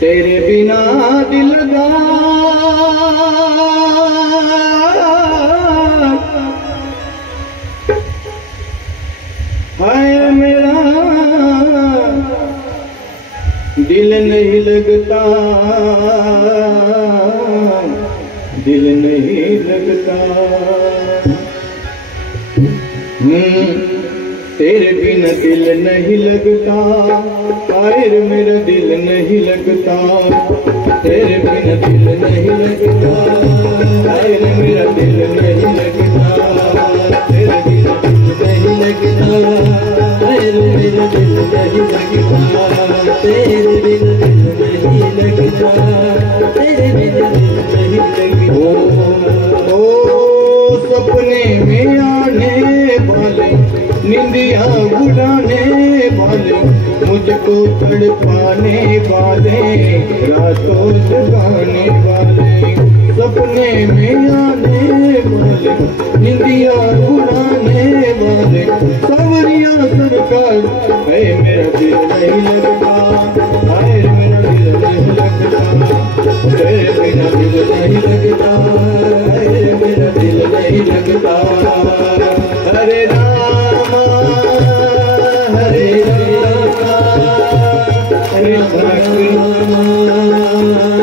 तेरे बिना दिलदार हाय मेरा दिल नहीं लगता, दिल नहीं लगता। तेरे बिना दिल नहीं लगता, हाय मेरा दिल नहीं लगता। तेरे बिना दिल नहीं लगता, हाय मेरा दिल नहीं लगता। तेरे बिना दिल नहीं लगता, हाय मेरा दिल नहीं लगता। तेरे बिना दिल नहीं लगता, तेरे बिना दिल नहीं लगता। ओ सपने में आने वाले, निंदिया उड़ाने वाले, मुझको तड़पाने वाले, रातों जगाने वाले। सपने में आने वाले, निंदिया उड़ाने वाले, सावरिया सरकार। है मेरा दिल नहीं लगता, हाय मेरा दिल नहीं लगता। तेरे बिना दिल नहीं लगता, हाय मेरा दिल नहीं लगता। हरे रामा हरे रामा, हरे रामा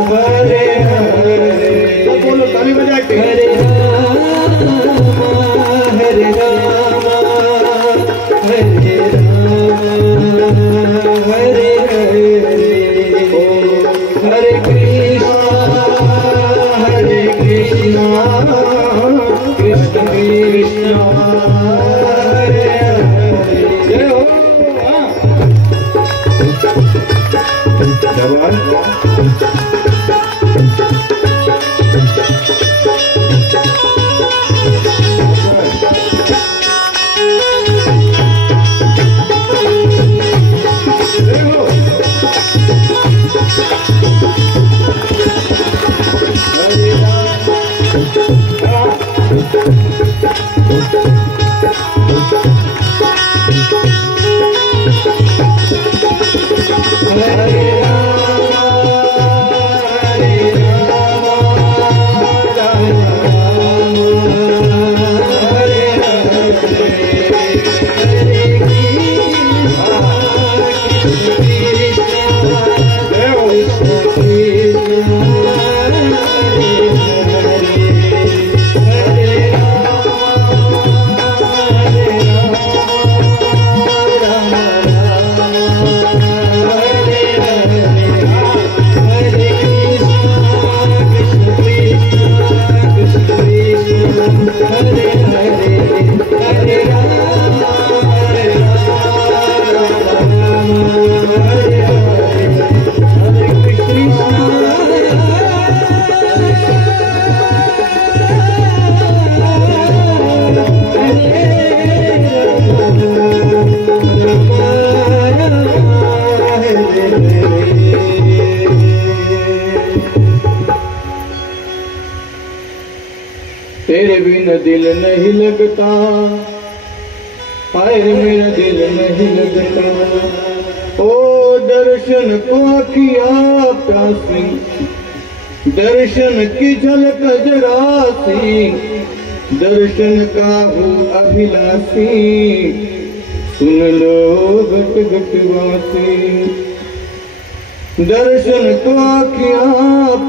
हरे हरे। सब बोलो ताली बजा के। हरे रामा हरे रामा, हरे रामा हरे हरे। हरे कृष्णा कृष्ण कृष्ण हरे हरे। जय हो। जवान तेरे बिना दिल नहीं लगता, हाय मेरा दिल नहीं लगता। ओ दर्शन को आँखिया प्यासी, दर्शन की झलक जरासी, दर्शन का हूँ अभिलाषी, सुन लो घट घट वासी। दर्शन को आँखिया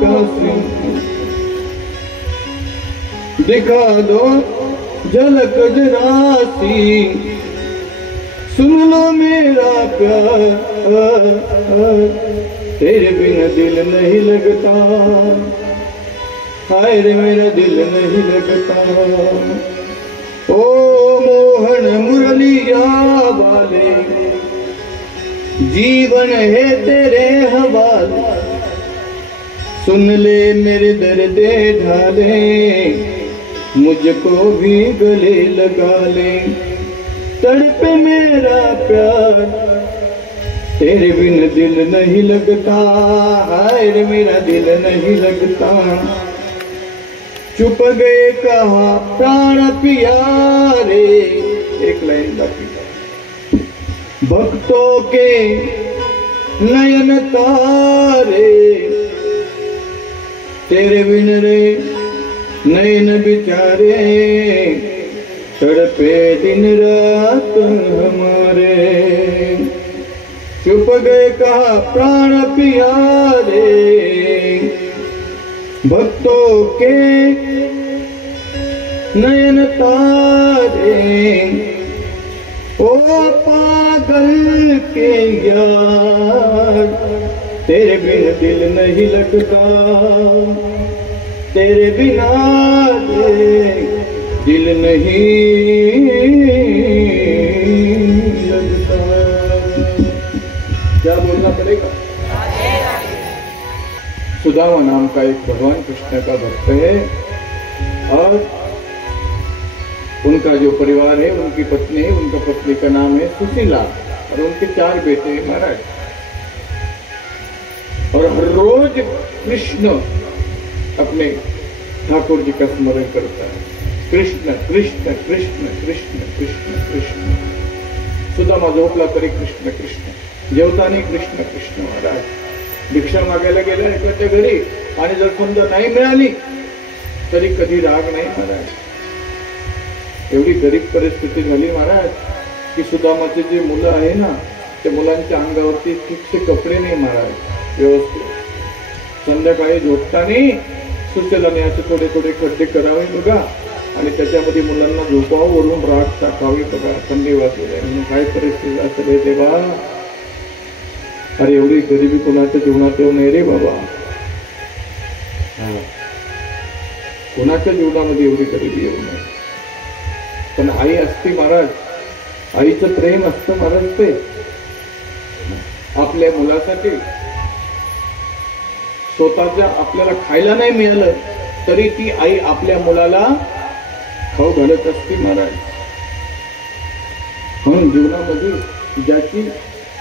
प्यासी, दिखा दो झलक जरासी, सुन लो मेरा प्यार। तेरे बिना दिल नहीं लगता, हाय रे मेरा दिल नहीं लगता। ओ मोहन मुरलिया वाले, जीवन है तेरे हवाले, सुन ले मेरे दर्द ढाले, मुझको भी गले लगा ले। तड़पे मेरा प्यार, तेरे बिन दिल नहीं लगता, हाय रे मेरा दिल नहीं लगता। चुप गए कहा प्राण प्यारे, एक लाइन का पिता। भक्तों के नयन तारे, तेरे बिन रे नैन बिचारे, तड़पे दिन रात हमारे। चुप गए कहा प्राण प्यारे, भक्तों के नयन तारे। ओ पागल के यार, तेरे बिन दिल नहीं लगता, तेरे बिना दिल नहीं लगता। क्या बोलना पड़ेगा? सुदामा नाम का एक भगवान कृष्ण का भक्त है और उनका जो परिवार है, उनकी पत्नी है, उनका पत्नी का नाम है सुशीला और उनके 4 बेटे हैं महाराज। और हर रोज कृष्ण अपने ठाकुर जी का स्मरण करता है, कृष्ण कृष्ण कृष्ण कृष्ण कृष्ण कृष्ण। सुदामा झोपला तरी कृष्ण कृष्ण, जेवताना कृष्ण कृष्ण। महाराज भिक्षा मागायला गेला एकाच्या घरी आणि जर समजा नाही मिळाली तरी कधी राग नाही महाराज। एवढी गरीब परिस्थिती झाली महाराज की सुदामाचे जे मुलं आहे ना, त्या मुलांच्या अंगावरती ठीकसे कपडे नाही महाराज व्यवस्थित। संध्याकाळी झोपताना सुशीलाने असे थोडे थोडे खड्डे करावे बघा आणि त्याच्यामध्ये मुलांना झोपावं, वरून राग टाकावे बघा, थंडी वाजले म्हणून काय परिस्थिती असेल तेव्हा। अरे एवढी गरिबी कोणाच्या जीवनात येऊ नये रे बाबा, कोणाच्या जीवनामध्ये एवढी गरिबी येऊ नये। पण आई असते महाराज, आईचं प्रेम असतं महाराज ते आपल्या मुलासाठी। स्वतःच्या आपल्याला खायला नाही मिळालं तरी ती आई आपल्या मुलाला खाऊ घालत असते महाराज। म्हणून जीवनामध्ये ज्याची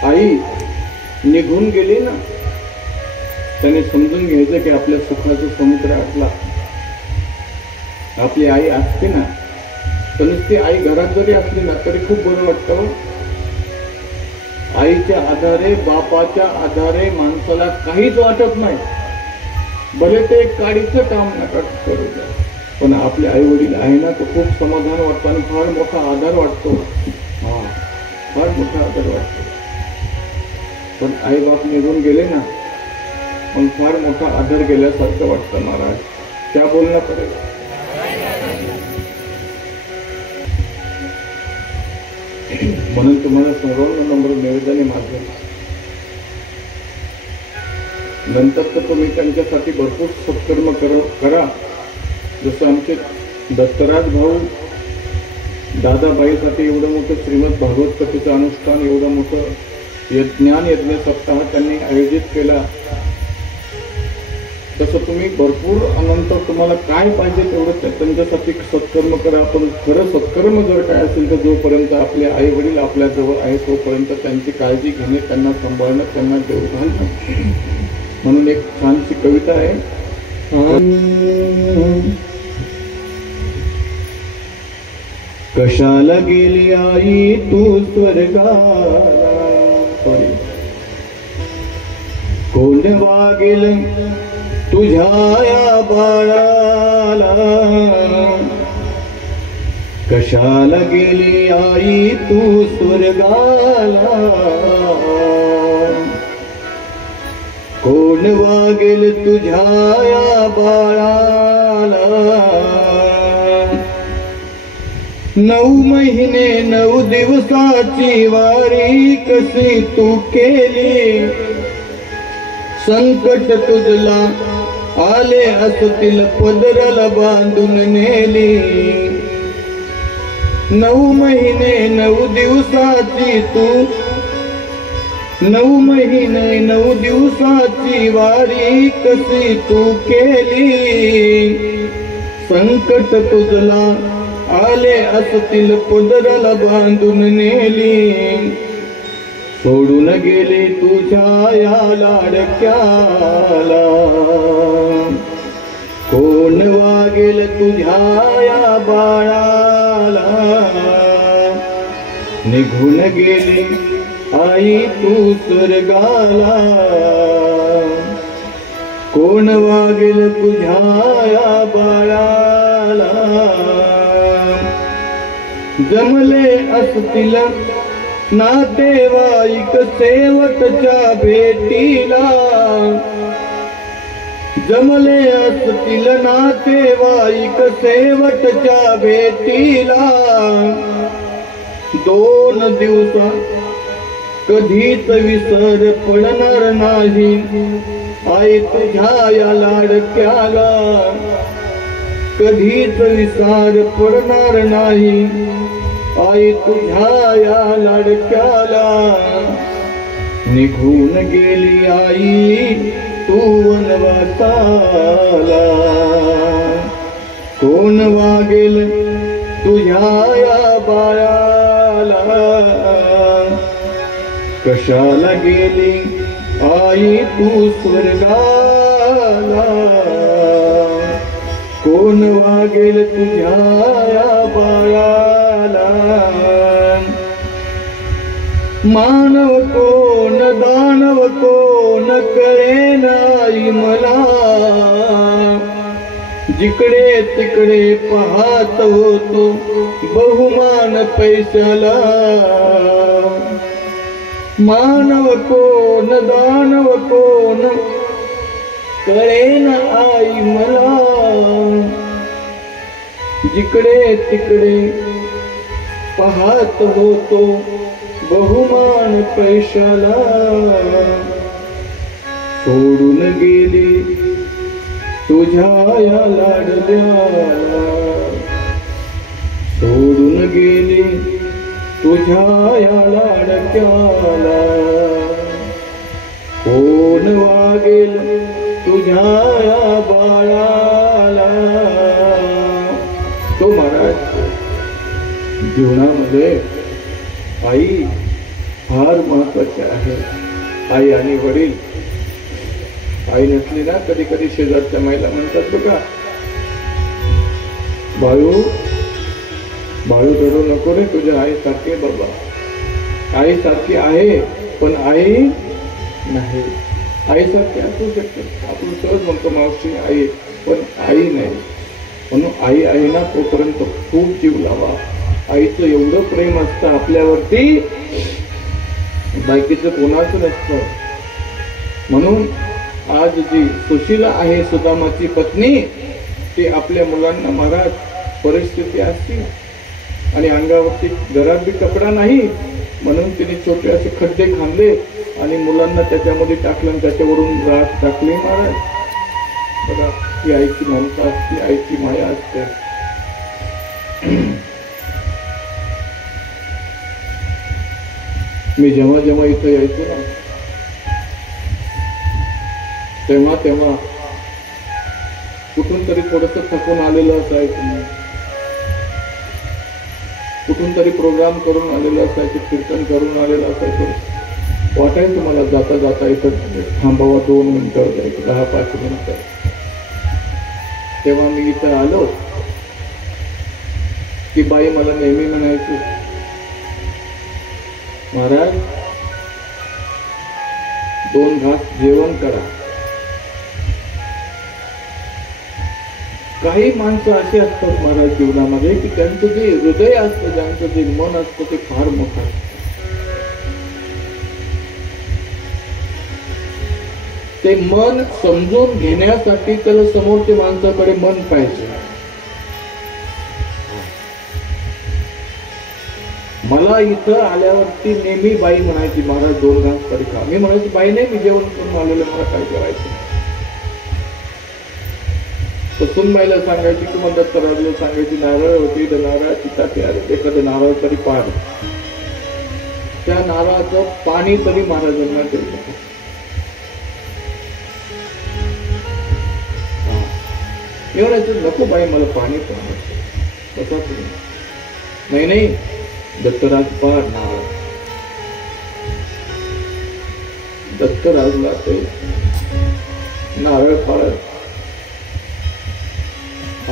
आई निघून गेली ना, त्याने समजून घ्यायचं की आपल्या सुखाचा समुद्र आटला। आपली आई असते ना, तर ती आई घरात जरी असली ना तरी खूप बरं वाटतं। आईच्या आधारे, बापाच्या आधारे माणसाला काहीच वाटत नाही, भले ते काडीचं काम नका करू द्या, पण आपले आई वडील आहे ना तर खूप समाधान वाटतं आणि फार मोठा आधार वाटतो। फार मोठा आधार वाटतो। पण आई बाप निघून गेले ना मग फार मोठा आधार गेल्यासारखं वाटतं महाराज। क्या बोलना पडेगा? म्हणून तुम्हाला सर्वांना नम्र निवेदन आहे माझं, नंतर तर तुम्ही त्यांच्यासाठी भरपूर सत्कर्म करा। जसं आमचे दत्तराज भाऊ दादाबाईसाठी एवढं मोठं श्रीमद भागवत कथेचं अनुष्ठान, एवढं मोठं ज्ञान यज्ञ सप्ताह त्यांनी आयोजित केला, तसं तुम्ही भरपूर अनंत तुम्हाला काय पाहिजे तेवढं त्यांच्यासाठी सत्कर्म करा। पण खरं सत्कर्म जर काय असेल तर जोपर्यंत आपले आई वडील आपल्या जवळ आहे तोपर्यंत त्यांची काळजी घेणे, त्यांना सांभाळणं, त्यांना देव घालणं। म्हणून एक छानशी कविता आहे, कशाला गेली आई तू स्वर्गाला, कोण वागेल तुझ्या या बाळाला, कशाला गेली आई तू स्वर्गाला, कोण वागेल तुझ्या या बाळाला। 9 महिने 9 दिवसाची वारी कशी तू केली, संकट तुझला आले असतील पदराला बांधून नेली। 9 महिने 9 दिवसाची तू, 9 महिने 9 दिवसाची वारी कशी तू केली, संकट तुझला आले असतील पदराला बांधून नेली। सोडून गेले तुझ्या या लाडक्याला, कोण वागेल तुझ्या या बाळाला, निघून गेली आई तू स्वर्गाला, कोण कोण वागेल तुझ्या या बाळाला जमले असतील नातेवाईक शेवटच्या भेटीला जमले असतील नातेवाईक शेवटच्या भेटीला 2 दिवसात कधीच विसर पडणार नाही आई तुझ्या या लाडक्याला कधीच विसर पडणार नाही आई तुझ्या या लाडक्याला निघून गेली आई तू वनवासाला कोण वागेल तुझ्या या बाळाला कशाला गेली आई तू स्वर्गाला कोण वागेल तुझ्या या बाळाला मानव कोण दानव कोण कळेन आई मला जिकडे तिकडे पाहत होतो बहुमान पैशाला मानव कोण दानव कोण कळेन आई मला जिकडे तिकडे पाहत होतो बहुमान पैशाला सोडून गेली तुझ्या या लाडल्याला सोडून गेली तुझ्या या लाडक्याला कोण वागेल तुझ्या या बाळाला तो महाराज जीवनामध्ये आई फार महत्वाची आहे आई आणि वडील आई नसली ना कधी कधी शेजारच्या महिला म्हणतात बघा बाळू बाळू रडू नको रे तुझ्या आई सारखे बाबा आई सारखी आहे पण आई नाही आई सारखी असू शकते आपण सहज म्हणतो मावशी आई पण आई नाही म्हणून आई आहे ना तोपर्यंत खूप जीव लावा आईचं एवढं प्रेम असतं आपल्यावरती बाकीचं कोणाचं नसतं म्हणून आज जी सुशीला आहे सुदामाची पत्नी ती आपल्या मुलांना महाराज परिस्थिती असती आणि अंगावरती घरात बी कपडा नाही म्हणून तिने छोटे असे खड्डे खांदले आणि मुलांना त्याच्यामध्ये टाकलं आणि त्याच्यावरून राख टाकली महाराज बघा ती आईची ममता असते आईची माया असते मी जेव्हा जेव्हा इथं यायचो ना तेव्हा तेव्हा कुठून तरी थोडस थकून आलेलं असायचं कुठून तरी प्रोग्राम करून आलेलं असायचं कीर्तन करून आलेलं असायचं वाटायचं मला जाता जाता इथं थांबावा 2 मिनिटं 10-5 मिनिटं तेव्हा मी इथं आलो की बाई मला नेहमी म्हणायची महाराज 2 घास जेवण करा काही माणसं असे असतात महाराज जीवनामध्ये की त्यांचं जे हृदय असतं ज्यांचं जे मन असतं ते फार मोठं असतं ते मन समजून घेण्यासाठी त्याला समोरच्या माणसाकडे मन पाहिजे मला इथं आल्यावरती नेहमी बाई म्हणायची महाराज 2 घास तरी खा मी म्हणायची बाई नाही मी जेवण करून आलेलं मला काय करायचं सुनबाईला सांगायची किंवा दत्तराजला सांगायची नारळ होती नारळाची टाकी आली एखादं नारळ तरी पाड त्या नारळाचं पाणी तरी महाराजांना दिलं एवढ्याच नको बाई मला पाणी पण तसाच नाही दत्तराज पाड नारळ दत्तराजला ते नारळ पाडत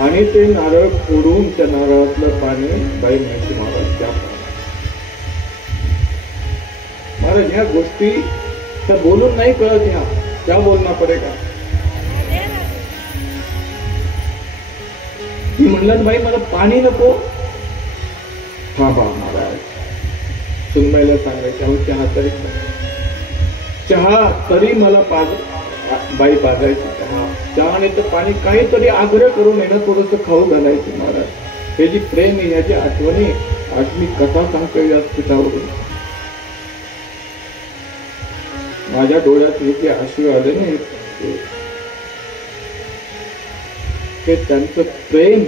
आणि ते नारळ फोडून त्या नारळातलं पाणी बाई म्हणायची महाराज त्या महाराज ह्या गोष्टी त्या बोलून नाही कळत ह्या क्या बोलना पडेगा मी म्हणलं बाई मला पाणी नको. थांबा महाराज, सुनबाईला सांगायचे अहो चहा तरी मला बाई पाजायची. चहा नाही तर पाणी, काहीतरी आग्रह करून येणं, थोडस खाऊ घालायचं. महाराज हे जी प्रेम आहे, ह्याची आठवणी आज मी कथा सांगतो या पिठावरून. माझ्या डोळ्यात हे जे आशू आले ना, हे त्यांचं प्रेम.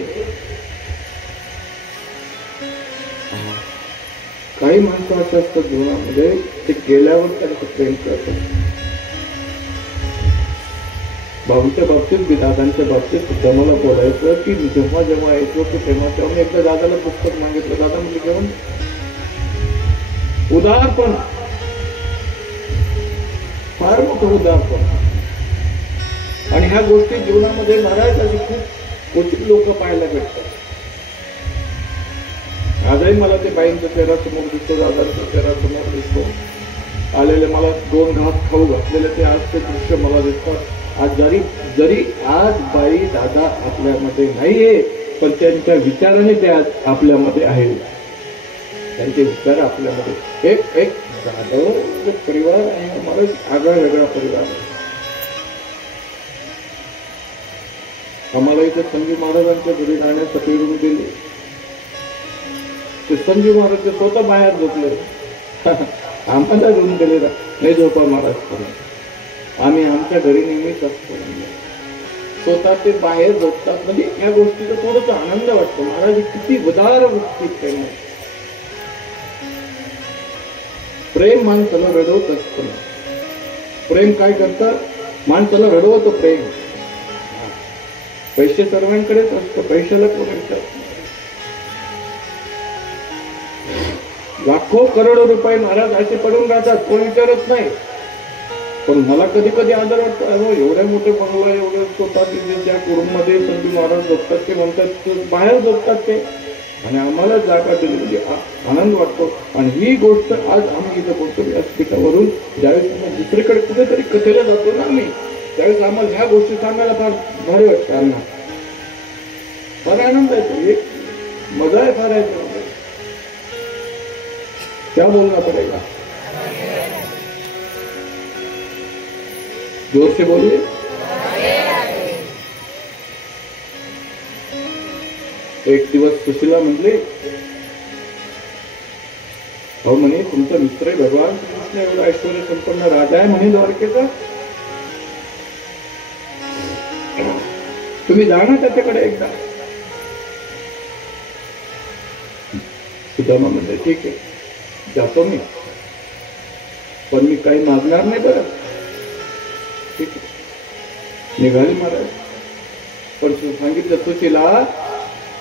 काही माणसं असं असतात जीवनामध्ये, ते गेल्यावर त्यांचं प्रेम करतात. भाऊच्या बाबतीत बी, दादांच्या बाबतीत सुद्धा मला बोलायचं की जेव्हा जेव्हा यायचो की तेव्हा तेव्हा मी एकदा दादाला पुस्तक मागितलं. दादा म्हणजे जेवण उदारपण, फार मोठं उदारपण. आणि ह्या गोष्टी जीवनामध्ये महाराज अशी खूप क्वचित लोक पाहायला भेटतात. आजही मला ते बाईंचा चेहरा समोर दिसतो, दादांचा चेहरा समोर दिसतो. आलेले मला 2 घास खाऊ घातलेले ते आज ते दृश्य मला दिसतात. आज जरी आज बाई दादा आपल्यामध्ये नाहीये, पण त्यांच्या विचाराने ते आज आपल्यामध्ये आहे. त्यांचे विचार आपल्यामध्ये. एक जाधव जो परिवार आहे, मला आगळा वेगळा परिवार आहे. आम्हाला इथे संजीव महाराजांच्या घरी राहण्यासाठी रूम दिली. ते संजीव महाराज स्वतः बाहेर झोपले. आम्हाला रूम दिलेला नाही झोपा महाराज करून. आम्ही आमच्या घरी नेहमीच असतो. स्वतः ते बाहेर झोपतात. म्हणजे या गोष्टीचा थोडासा आनंद वाटतो. महाराज किती उदार वृत्ती प्रेम. प्रेम माणसाला रडवत असतं. प्रेम काय करतं, माणसाला रडवतं प्रेम. पैसे सर्वांकडेच असतं, पैशाला कोण विचारत नाही. लाखो करोडो रुपये महाराज असे पडून राहतात, कोण विचारत नाही. पण मला कधी कधी आदर वाटतो, एवढ्या मोठे बंगला, एवढं स्वतः ज्या कुटुंबामध्ये संजू महाराज झोपतात, ते म्हणतात बाहेर झोपतात ते, आणि आम्हाला जागा दिली, म्हणजे आनंद वाटतो. आणि ही गोष्ट आज आम्ही इथं बोलतो व्यासपीठावरून. ज्यावेळेस आम्ही दुसरीकडे कुठेतरी कथेला जातो ना आम्ही, त्यावेळेस आम्हाला ह्या गोष्टी सांगायला फार भारी वाटतं. आम्हाला फार आनंद येतो, एक मजा आहे फार आहे. क्या बोलना पड़ेगा, जोर से बोलिए. एक दिवस सुशीला म्हणले, अहो म्हणे तुमचा मित्र भगवान कृष्ण एवढा ऐश्वर्य संपन्न राजा आहे म्हणे द्वारकेचा, तुम्ही जा ना त्याच्याकडे एकदा. सुदामा म्हणले ठीक आहे जातो मी, पण मी काही मागणार नाही बरं. ठीक आहे निघाली महाराज. पण सांगितलं सुशीला,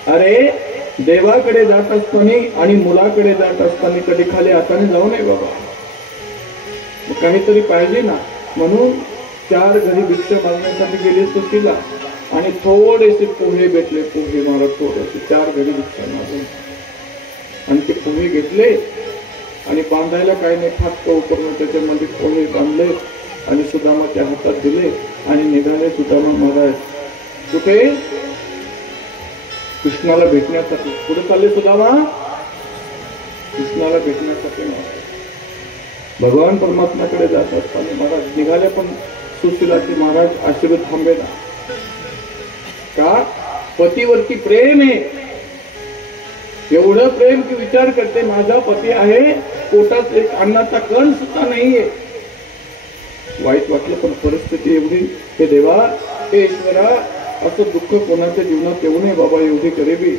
अरे देवाकडे जात असताना आणि मुलाकडे जात असताना कधी खाली हाताने जाऊ नये बाबा, काहीतरी पाहिजे ना. म्हणून 4 घरी भिक्षा मागण्यासाठी गेले सुशीला, आणि थोडेसे पोहे भेटले. पोहे महाराज थोडेसे 4 घरी भिक्षा मागून, आणि ते पोहे घेतले आणि बांधायला काही नाही, फाटकं उकरून त्याच्यामध्ये पोहे बांधले आणि सुदामाच्या हातात दिले आणि निघाले सुदामा महाराज. कुठे? कृष्णाला भेटण्यासाठी. कुठे चालले सुदामा? कृष्णाला भेटण्यासाठी. भगवान परमात्म्याकडे जात असताना महाराज निघाले, पण सुशीलाची महाराज आशीर्वाद थांबे ना. का? पतीवरती प्रेम आहे, एवढं प्रेम की विचार करते माझा पती आहे, पोटात एक अन्नाचा कण सुद्धा नाहीये. वाईट वाटलं, पण परिस्थिती एवढी. हे देवा, हे ईश्वरा, असं दुःख कोणाच्या जीवनात येऊ नये बाबा, एवढी गरिबी.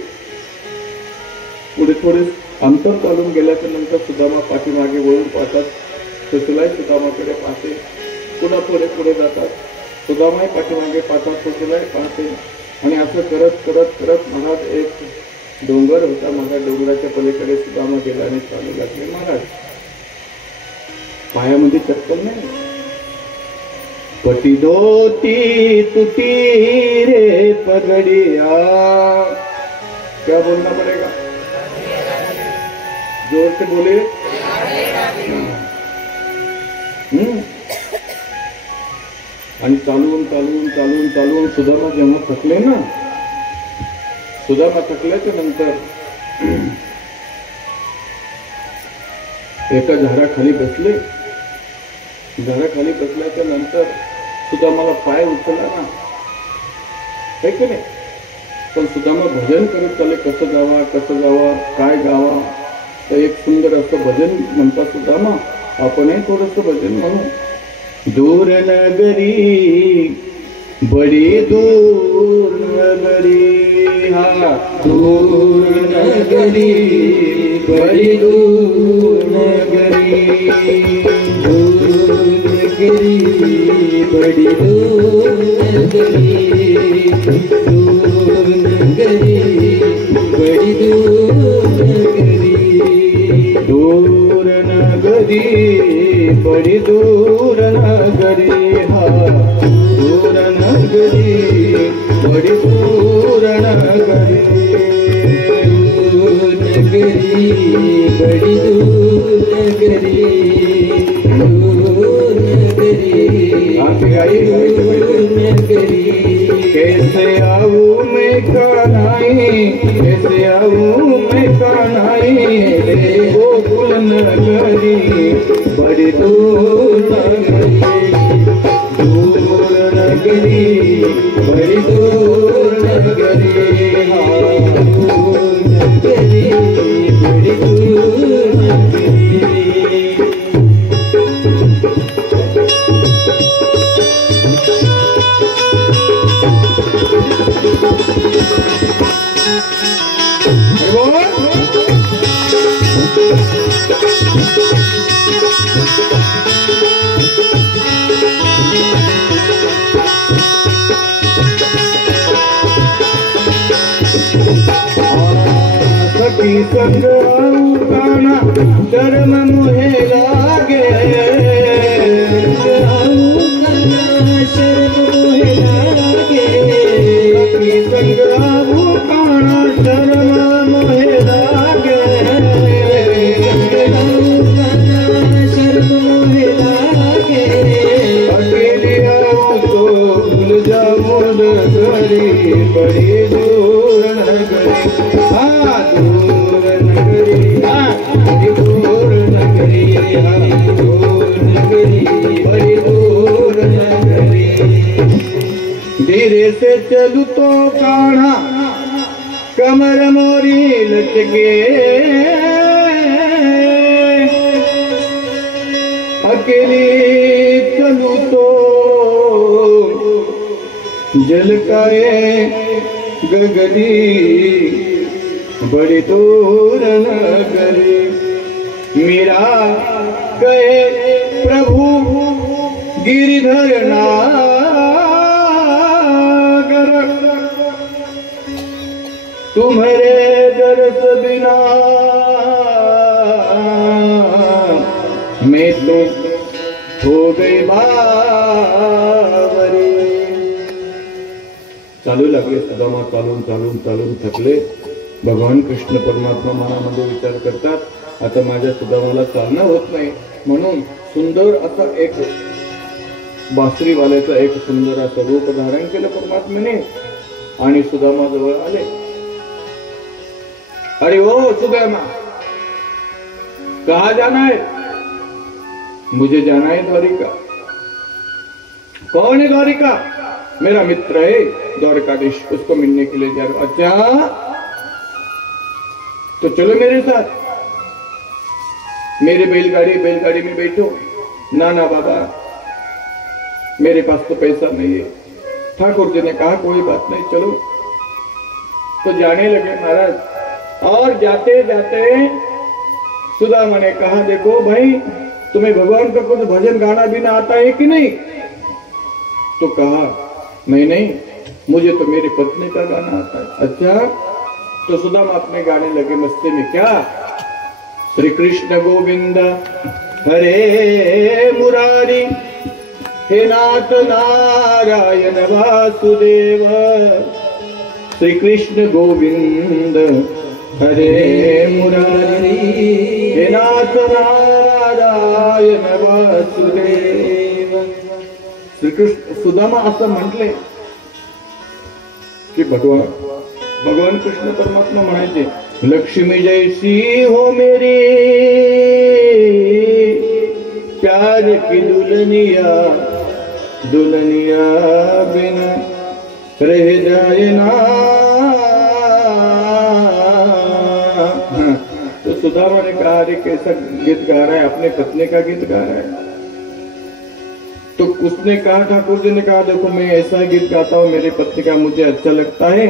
पुढे थोडे अंतर चालून गेल्याच्या नंतर सुदामा पाठीमागे वळून पाहतात. सुशीलाही सुदामाकडे पाहते. पुन्हा थोडे पुढे जातात. सुदामाही पाठीमागे पाहतात, सुशीलाही पाहते. आणि असं करत करत करत महाराज एक डोंगर होता. महाराज डोंगराच्या पलीकडे सुदामा गेला आणि चालू लागले. महाराज पायामध्ये चप्पल नाही. पटी धोती तुटी रे पगड़िया, क्या बोलना पड़ेगा, जोर से बोले. आणि चालून चालून चालून चालून सुदामा जेव्हा थकले ना, सुदामा थकल्याच्या नंतर एका झाडाखाली बसले. झाडाखाली बसल्याच्या नंतर सुदामाला पाय उचलला ना, है की नाही? पण सुदामा भजन करत चाले, कसं गावा काय गावा. तर एक सुंदर असं भजन म्हणता सुदामा, आपणही थोडस भजन म्हणू. दूर नगरी बड़ी दूर नगरी, हा दूर नगरी बड़ी दूर नगरी, दूर नगरी बड़ी दूर नगरी, दूर नगरी बड़ी दूर नगरी, दूर नगरी बड़ी दूर नगरी, हा दूर नगरी बड़ी दूर नगरी, दूर नगरी बड़ी दूर नगरी, दूर नगरी, कैसे आऊं मैं कान्हाई, कैसे आऊं मैं कान्हाई, गोकुल नगरी बड़ी दूर नगरी, दूर नगरी बड़ी दूर नगरी, हाँ दूर नगरी बड़ी दूर नगरी. सखी संग आऊं कान्हा शर्म मुहे लागे, आऊं कान्हा शर्म मुहे लागे, सखी संग आऊं कान्हा शर्म मुहे लागे, आऊं कान्हा शर्म मुहे लागे, अकेली आऊं तो भूल जाऊं नगरी बड़ी दूर नगरी, हाँ दूर नगरी, बड़ी दूर नगरी, हाँ दूर नगरी बड़ी दूर नगरी. धीरे से चलूं तो कान्हा कमर मोरी लचके, अकेली चलूं तो जल काए गगरी बड़ी दूर नगरी. मीरा गए प्रभु गिरिधर नागर, तुम्हारे दर्श बिना मैं तो हो गई बावरी. चालू लागले सुदामा, चालून चालून चालून थकले. भगवान कृष्ण परमात्मा मनामध्ये विचार करतात, आता माझ्या सुदामाला चालणं होत नाही, म्हणून सुंदर असा एक बासरीवाल्याचा एक सुंदर असं रूप धारण केलं परमात्म्याने आणि सुदामा जवळ आले. अरे ओ सुदामा, कहाँ जाना है? मुझे जाना है द्वारिका. कौन है द्वारिका? मेरा मित्र है द्वारकाधीश, उसको मिलने के लिए जा रहा. अच्छा तो चलो मेरे साथ, मेरे बैलगाड़ी में बैठो. ना ना बाबा, मेरे पास तो पैसा नहीं है. ठाकुर जी ने कहा कोई बात नहीं, चलो. तो जाने लगे महाराज. और जाते जाते सुदामा ने कहा, देखो भाई, तुम्हें भगवान का कुछ भजन गाना बिना आता है कि नहीं? तो कहा नहीं, मुझे तो मेरी पत्नी का गाना आता है. अच्छा, तो सुदामा अपने गाने लगे मस्ती में. क्या? श्री कृष्ण गोविंद हरे मुरारी, हे नाथ नारायण वासुदेव. श्री कृष्ण गोविंद हरे मुरारी, हे नाथ नारायण वासुदेव. श्रीकृष्ण सुदामा असं म्हटले की भगवान भगवान कृष्ण परमात्मा म्हणायचे, लक्ष्मी जैसी हो मेरी प्यार की दुल्हनिया, दुल्हनिया बिना रह जाए ना। तो सुदामा ने कहा, अरे कैसा गीत गा रहा है, अपने पत्नी का गीत गा रहा है। तो उसने कहा, ठाकुर जी ने कहा, देखो मैं ऐसा गीत गाता हूँ, मेरी पत्नी का मुझे अच्छा लगता है।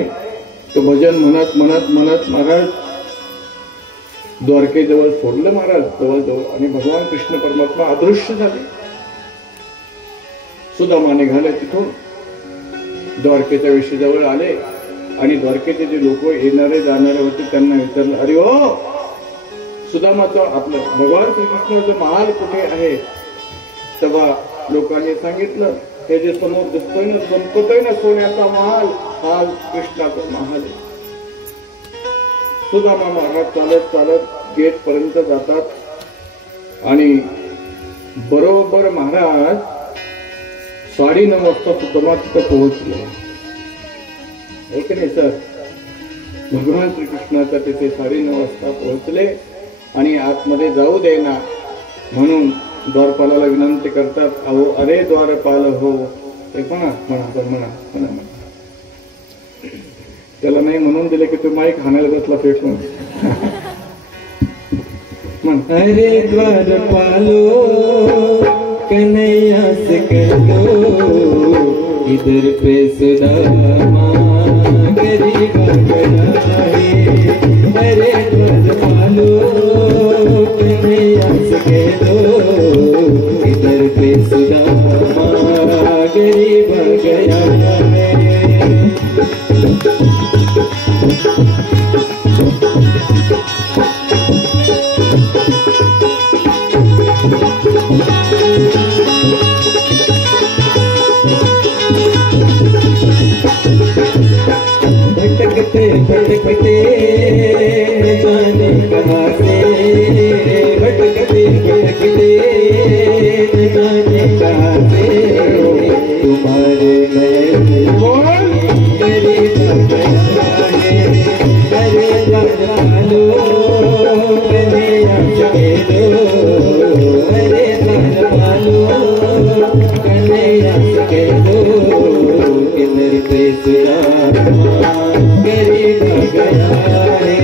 तो भजन म्हणत म्हणत म्हणत महाराज द्वारकेजवळ सोडलं, महाराज जवळ आणि भगवान कृष्ण परमात्मा अदृश्य झाले। सुदामा निघाले तिथून द्वारकेच्या विषयाजवळ आले आणि द्वारकेचे जे लोक येणारे जाणारे होते त्यांना विचारलं, अरे हो सुदामाचं आपलं भगवान श्रीकृष्णाचं महाल कुठे आहे? तेव्हा लोकांनी सांगितलं, हे जे समोर दिसतोय ना, चमकतोय ना सोन्याचा महाल, हा कृष्णाचा महाल आहे। सुदामा महाराज चालत चालत गेट पर्यंत जातात आणि बरोबर महाराज 9:30 वाजता सुदामा तिथं पोहोचले। एक नाही सर, भगवान श्रीकृष्णाच्या तिथे 9:30 वाजता पोहोचले आणि आतमध्ये जाऊ देना म्हणून द्वारपालाला विनंती करतात, अहो अरे द्वारपाल हो, एक म्हणा म्हणा म्हणा म्हणा। त्याला नाही म्हणून दिले की तो माईक हाणायला बसला फेकून। अरे द्वारपालो कन्हैया से कह दो, इधर पे सुदामा गरीब गया है। अरे द्वारपालो कन्हैया से कह दो, इधर पे सुदामा गरीब गया है। भटकते भटकते जाने कहाँ से, भटकते भटकते जाने कहाँ से, तुम्हारे नयन गरीब गया है। अरे द्वारपालो कन्हैया से कह दो, अरे द्वारपालो कन्हैया से कह दो, किधर पे सुदामा गरीब गया है,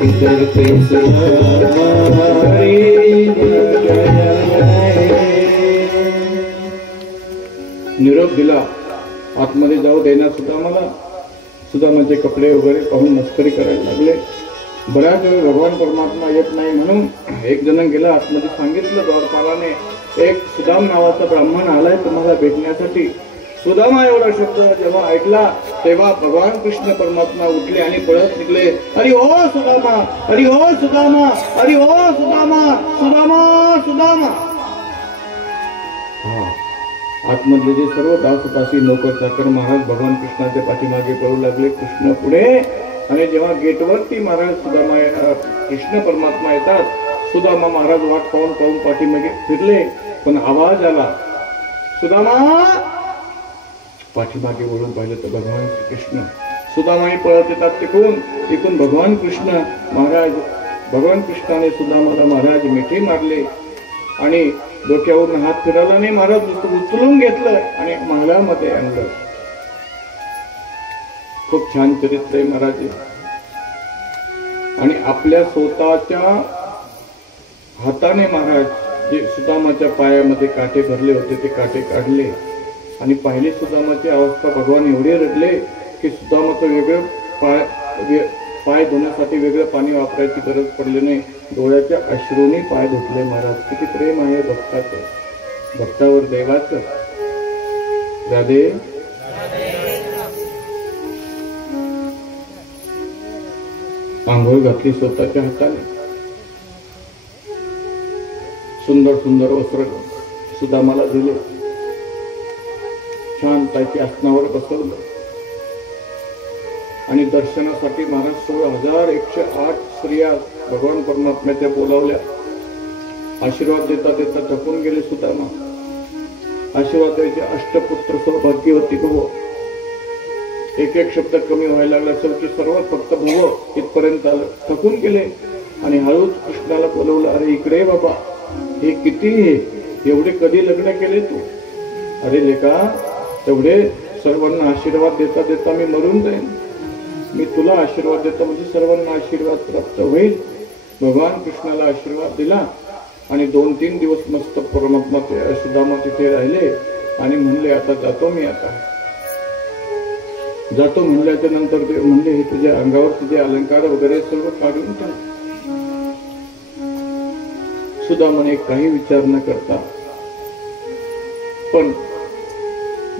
किधर पे सुदामा गरीब गया है। निरोप दिला, आतमध्ये जाऊ देना सुदामाला। सुदामाचे कपडे वगैरे पाहून मस्करी करायला लागले। बऱ्याच वेळ भगवान परमात्मा येत नाही म्हणून एक जण गेला आतमध्ये, सांगितलं द्वारपालाने, एक सुदाम नावाचा ब्राह्मण आलाय तुम्हाला भेटण्यासाठी। सुदामा एवढा शब्द जेव्हा ऐकला तेव्हा भगवान कृष्ण परमात्मा उठले आणि पळत निघले, अरे हो सुदामा, अरे हो सुदामा, अरे हो सुदामा, सुदामा सुदामा। आतमधले जे सर्व दासदासी नोकर चाकर महाराज भगवान कृष्णाच्या पाठीमागे पळू लागले, कृष्ण पुढे। आणि जेव्हा गेटवरती महाराज सुदामा कृष्ण परमात्मा येतात, सुदामा महाराज वाट पाहून पाहून पाठीमागे फिरले, पण आवाज आला, सुदामा। पाठीमागे वळून पाहिलं तर भगवान कृष्ण। सुदामाही पळत येतात तिकून भगवान कृष्ण महाराज, भगवान कृष्णाने सुदामाला महाराज मिठी मारले आणि डोक्यावरून हात फिरवला नाही, महाराज उचलून घेतलं आणि महालामध्ये आणलं। खूप छान चरित्र आहे महाराज। आणि आपल्या स्वतःच्या हाताने महाराज जे सुदामाच्या पायामध्ये काटे भरले होते ते काटे काढले आणि पहिली सुदामाची अवस्था भगवान एवढे रडले की सुदामाचं वेगळं पाय धुण्यासाठी वेगळं पाणी वापरायची गरज पडली नाही, डोळ्याच्या अश्रूंनी पाय धुतले महाराज। किती प्रेम आहे भक्ताचं, भक्तावर देवाचं। राधे आंघोळ घातली स्वतःच्या हाताने, सुंदर सुंदर वस्त्र सुदामाला दिले, छान त्याची आसनावर बसवलं आणि दर्शनासाठी महाराज 16,108 स्त्रिया भगवान परमात्म्याच्या बोलावल्या। आशीर्वाद देता देता थकून गेले सुदामा। आशीर्वाद द्यायचे, अष्टपुत्र सौभाग्यवती भव। एक एक शब्द कमी व्हायला लागला असेल की सर्वात फक्त भुव इथपर्यंत आलं, थकून गेले आणि हळूच कृष्णाला बोलवलं, अरे इकडे ये बाबा, हे किती हे एवढे कधी लग्न केले तू? अरे लेका, तेवढे सर्वांना आशीर्वाद देता देता मी मरून जाईन, मी तुला आशीर्वाद देतो म्हणजे सर्वांना आशीर्वाद प्राप्त होईल. भगवान कृष्णाला आशीर्वाद दिला आणि 2-3 दिवस मस्त परमात्मा सुदामा तिथे राहिले आणि म्हणले आता जातो मी, आता जातो. म्हणल्याच्या नंतर ते म्हणले, हे तुझ्या अंगावर तुझे अलंकार वगैरे सर्व काढून टाक. सुदामाने काही विचार न करता, पण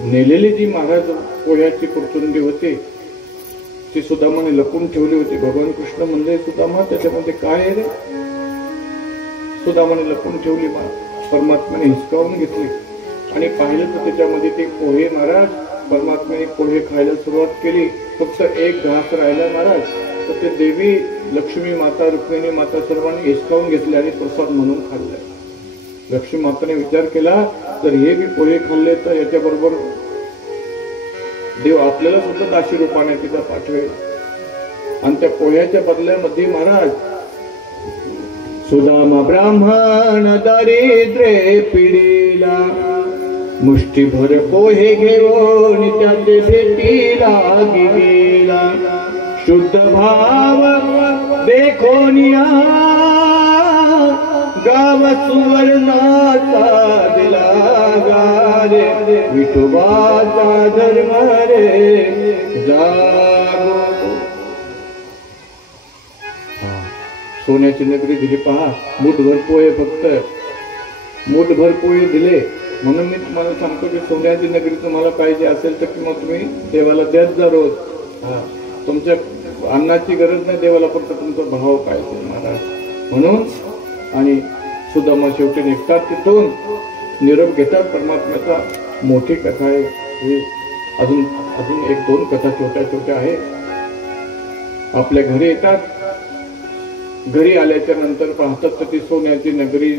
नेलेली जी महाराज पोह्याची पुरचुंडी होती ती सुदामाने लपून ठेवली होती. भगवान कृष्ण म्हणले, सुदामा त्याच्यामध्ये काय आहे रे? सुदामाने लपून ठेवली, परमात्म्याने हिसकावून घेतली आणि पाहिलं तर त्याच्यामध्ये ते पोहे महाराज. परमात्म्याने पोहे खायला सुरुवात केली, फक्त एक घास राहिला महाराज. तर ते देवी लक्ष्मी माता, रुक्मिणी माता सर्वांनी हिसकावून घेतले आणि प्रसाद म्हणून खाल्ले. लक्ष्मी माताने विचार केला, जर हे बी पोहे खाल्ले तर याच्याबरोबर देव आपल्याला सुद्धा दाशी रूपाने तिथं पाठवेल. आणि त्या पोह्याच्या बदल्यामध्ये महाराज सुदामा ब्राह्मण दारिद्र्य पिढीला मुष्टीभर पोहे घेऊन त्याचे भेटीला गेला. शुद्ध भाव देखोनिया गाव सुवर्णाचा दिला गारे, विठोबाचा धर्म रे जागो. सोन्याची नगरी दिली पहा, मूठभर पोहे, फक्त मूठभर पोहे दिले. म्हणून मी तुम्हाला सांगतो की सोन्याची नगरी तुम्हाला पाहिजे असेल तर किंवा तुम्ही देवाला द्याच जा रोज. तुमच्या अन्नाची गरज नाही देवाला, फक्त तुमचा भाव पाहिजे महाराज. म्हणून आणि सुदामा शेवटी निघतात तिथून, निरोप घेतात परमात्म्याचा. मोठी कथा आहे ही, अजून 1-2 कथा छोट्या छोट्या आहे. आपल्या घरी येतात, घरी आल्याच्या नंतर पाहतात तर ती सोन्याची नगरी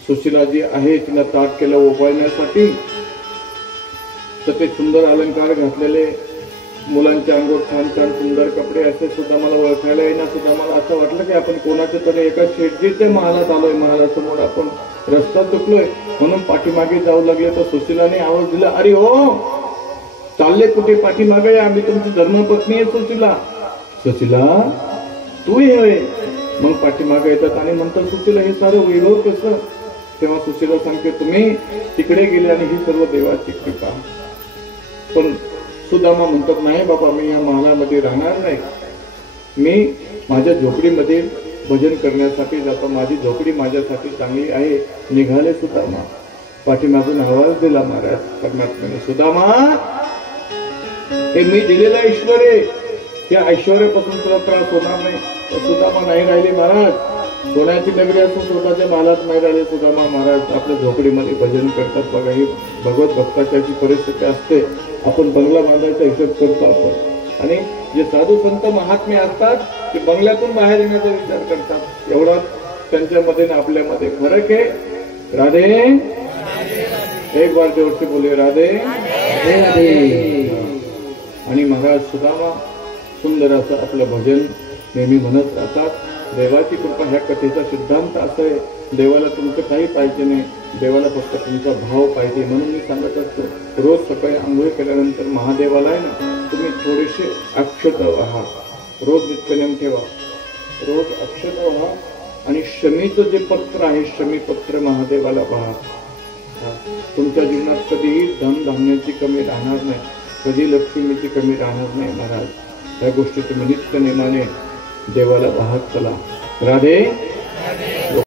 सुशीला जी आहे तिला ताट केलं ओवाळण्यासाठी. तर ते सुंदर अलंकार घातलेले, मुलांच्या अंगावर छान छान सुंदर कपडे असे सुद्धा मला ओळखायला येणार. सुद्धा मला असं वाटलं की आपण कोणाच्या तरी एका शेटजीच्या महालात आलोय, महालासमोर आपण रस्ता चुकलोय. म्हणून पाठीमागे जाऊ लागले तर सुशीलाने आवाज दिला, अरे हो, चालले कुठे? पाठीमागे, आम्ही तुमची धर्मपत्नी आहे सुशीला. सुशीला तू हे होय? मग पाठीमागे येतात आणि म्हणतात, सुशीला हे सारं वैभव कसं? तेव्हा सुशीला सांगते, तुम्ही तिकडे गेले आणि ही सर्व देवाची कृपा. पण सुदामा म्हणतात, नाही बाबा, मी या महालामध्ये राहणार नाही, मी माझ्या झोपडीमध्ये भजन करण्यासाठी जातो, माझी झोपडी माझ्यासाठी चांगली आहे. निघाले सुदामा. पाठीमागून आवाज दिला महाराज परमात्म्याने, सुदामा हे मी दिलेला ऐश्वर आहे, त्या ऐश्वर्यापासून तुला त्रास होणार नाही. तर सुदामा नाही राहिले महाराज. सोन्याची नगरी असून स्वतःच्या महालात नाही राहिले सुदामा महाराज. आपल्या झोपडीमध्ये भजन करतात. बघा, ही भगवत भक्ताची अशी परिस्थिती असते. आपण बंगला बांधायचा हिशोब करतो आपण, आणि जे साधू संत महात्मे असतात ते बंगल्यातून बाहेर येण्याचा विचार करतात. एवढा त्यांच्यामध्ये आणि आपल्यामध्ये फरक आहे. राधे, एक बार देवशी बोले राधे राधे. आणि महाराज सुदामा सुंदर असं आपलं भजन नेहमी म्हणत राहतात. देवाची कृपा, ह्या कथेचा सिद्धांत असा आहे, देवाला तुमचं काही पाहिजे नाही, देवाला फक्त तुमचा भाव पाहिजे. म्हणून मी सांगत असतो, रोज सकाळी आंघोळ केल्यानंतर महादेवाला आहे ना, तुम्ही थोडेसे अक्षत व्हा, रोज नित्यनेम ठेवा, रोज अक्षत व्हा. आणि शमीचं जे पत्र आहे, शमीपत्र महादेवाला व्हा. तुमच्या जीवनात कधीही धनधान्याची कमी राहणार नाही, कधी लक्ष्मीची कमी राहणार नाही महाराज. या गोष्टी तुम्ही नित्य नेमाने देवाला वाहत चला. राधे.